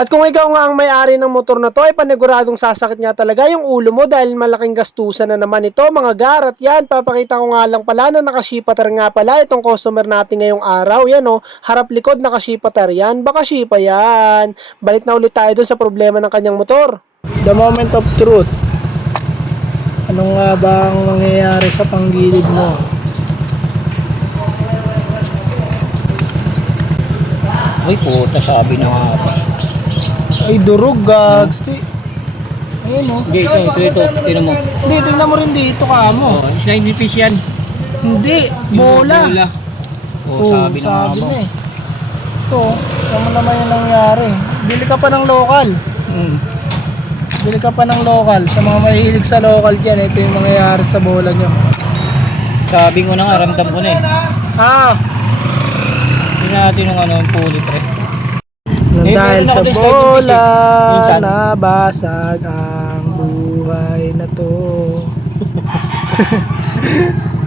At kung ikaw nga ang may-ari ng motor na to, ay paniguradong sasakit nga talaga yung ulo mo dahil malaking gastusan na naman ito mga gar. At yan, papakita ko nga lang pala na nakashipatar nga pala itong customer natin ngayong araw. Yan o, harap likod nakashipatar yan. Baka shipa yan. Balik na ulit tayo dun sa problema ng kanyang motor. The moment of truth. Ano nga ba ang mangyayari sa panggilid mo? Uy, puta, sabi na nga ba. Ay, durog, gags. Ayun o. Hindi, ito. Tignan mo. Hindi, tingnan mo rin dito ka mo. Oh, isla nipis yan. Hindi, bola. Oh, sabi na nga ba. eh. Ito, tama naman yung nangyari. Bili ka pa ng local. Bili ka pa ng local. Sa mga mahilig sa local dyan, ito yung mangyayari sa bola nyo. Sabi ko na nga, ramdam ko na eh. Ah, Tingnan natin yung ano, yung pulit eh. dahil meron sa ako din slide bola, Minsan. nabasag ang buhay na to.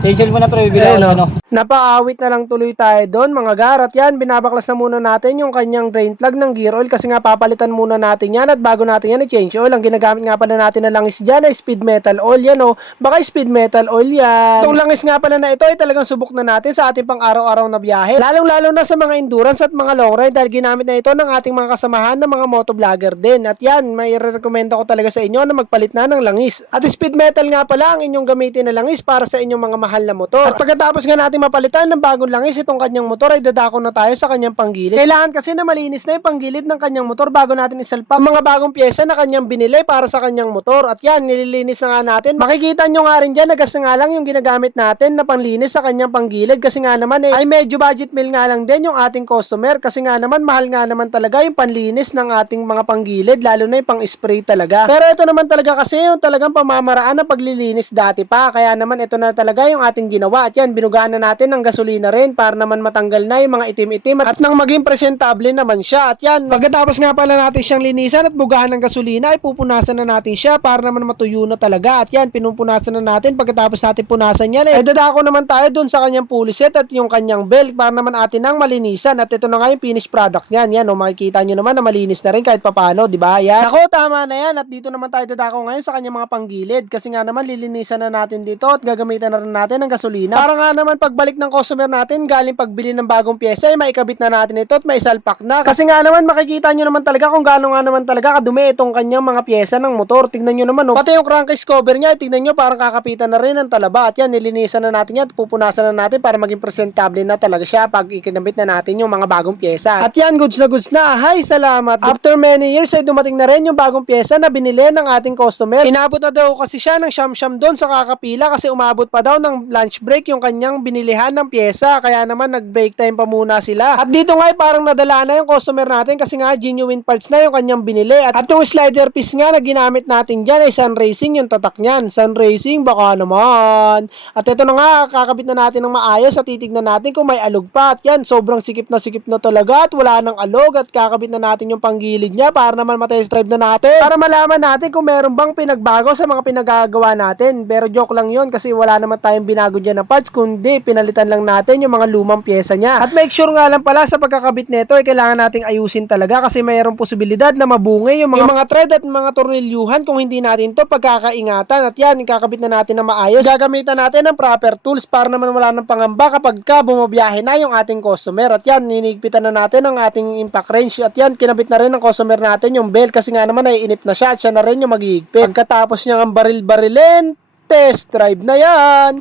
Cancel mo na pre, bibili ako ng ano. Napaawit na lang tuloy tayo doon mga gar. At yan, binabaklas na muna natin yung kanyang drain plug ng gear oil kasi nga papalitan muna natin yan. At bago natin yan i-change oil, ang ginagamit nga pala natin na langis dyan ay speed metal oil yan o. Baka speed metal oil yan. Itong langis nga pala na ito ay talagang subok na natin sa ating pang araw-araw na biyahe. Lalong-lalo na sa mga endurance at mga long ride dahil ginamit na ito ng ating mga kasamahan ng mga motovlogger din. At yan, may re-recommend ako talaga sa inyo na magpalit na ng langis. At speed metal nga pala ang inyong gamitin na langis para sa inyong mga mahal na motor. At pagkatapos nga natin mapalitan ng bagong langis itong kanyang motor ay dadako na tayo sa kanyang panggilid. Kailangan kasi na malinis na yung panggilid ng kanyang motor bago natin isalpa mga bagong pyesa na kanyang binili para sa kanyang motor. At yan, nililinis na nga natin. Makikita nyo nga rin dyan na gas nga lang yung ginagamit natin na panlinis sa kanyang panggilid kasi nga naman ay medyo budget meal nga lang din yung ating customer kasi nga naman mahal nga naman talaga yung panlinis ng ating mga panggilid lalo na yung pang spray talaga. Pero ito naman talaga kasi yung talagang pamamaraan ng paglilinis dati pa kaya naman ito na talaga yung ating ginawa. At yan, binugaan na natin ng gasolina rin para naman matanggal na yung mga itim-itim at nang maging presentable naman siya. At yan, pagkatapos nga pala natin siyang linisan at bugahan ng gasolina ay pupunasan na natin siya para naman matuyo na talaga. At yan, pinupunasan na natin. Pagkatapos natin punasan yan ay dadako naman tayo dun sa kanyang pulley set at yung kanyang belt para naman atin ang malinisan. At ito na nga yung finished product niyan. Yan, makikita nyo naman na malinis na rin kahit papano, di ba? Yan. Ako, tama na yan. At dito naman tayo dadako ngayon sa kanyang mga panggilid kasi nga naman lilinisan na natin dito at gagamitan na rin natin ng gasolina. Para nga naman pagbalik ng customer natin galing pagbili ng bagong pyesa ay maikabit na natin ito at maisalpak na. Kasi nga naman makikita nyo naman talaga kung gaano nga naman talaga kadumi itong kanyang mga pyesa ng motor. Tignan nyo naman pati yung crankcase cover niya, tignan nyo parang kakapitan na rin ng talaba. At yan, nilinisan na natin yan at pupunasan na natin para maging presentable na talaga siya pag ikinabit na natin yung mga bagong pyesa. At yan, goods na goods na. Hay, salamat. After many years ay dumating na rin yung bagong pyesa na binili ng ating customer. Inabot na daw kasi siya ng siyam-siyam doon sa kakapila kasi umabot pa daw ng lunch break yung kanyang binilihan ng pyesa kaya naman nag-break time pa muna sila. At dito nga ay parang nadala na yung customer natin kasi nga genuine parts na yung kanyang binili. At yung slider piece nga na ginamit natin dyan ay Sun Racing yung tatak niyan. Sun Racing baka naman. At ito na nga, kakabit na natin ng maayos at titignan natin kung may alog pa. At yan, sobrang sikip na talaga at wala nang alog at kakabit na natin yung panggilid niya para naman matest drive na natin. Para malaman natin kung meron bang pinagbago sa mga pinagagawa natin. Pero joke lang yun kasi wala naman tayong binago dyan na parts kundi pinalitan lang natin yung mga lumang pyesa niya. At make sure nga lang pala sa pagkakabit nito ay kailangan nating ayusin talaga kasi mayroong posibilidad na mabungay yung mga thread at mga tornilyuhan kung hindi natin to pagkakaingatan. At yan, ikakabit na natin na maayos. Gagamitan natin ng proper tools para naman wala ng pangamba kapag bumabiyahe na yung ating customer. At yan, ninigpitan na natin ang ating impact range. At yan, kinabit na rin ng customer natin yung belt kasi nga naman ay inip na siya at siya na rin yung maghihigpit. Pagkatapos niya ang baril-barilin, test drive na yan.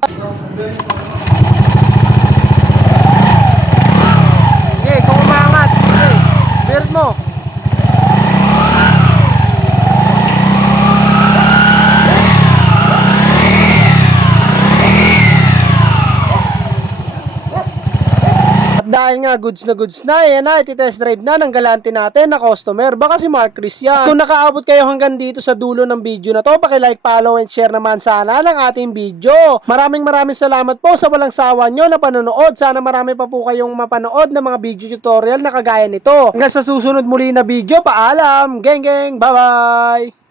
Okay, kung umangat. Okay, beard mo. Dahil nga goods na, yan na, iti-test drive na ng galante natin na customer. Baka si Mark Chris yan. Kung nakaabot kayo hanggang dito sa dulo ng video na to, paki-like, follow, and share naman sana ng ating video. Maraming salamat po sa walang sawa nyo na panonood. Sana marami pa po kayong mapanood ng mga video tutorial na kagaya nito. Hanggang sa susunod muli na video, paalam! Geng, bye-bye!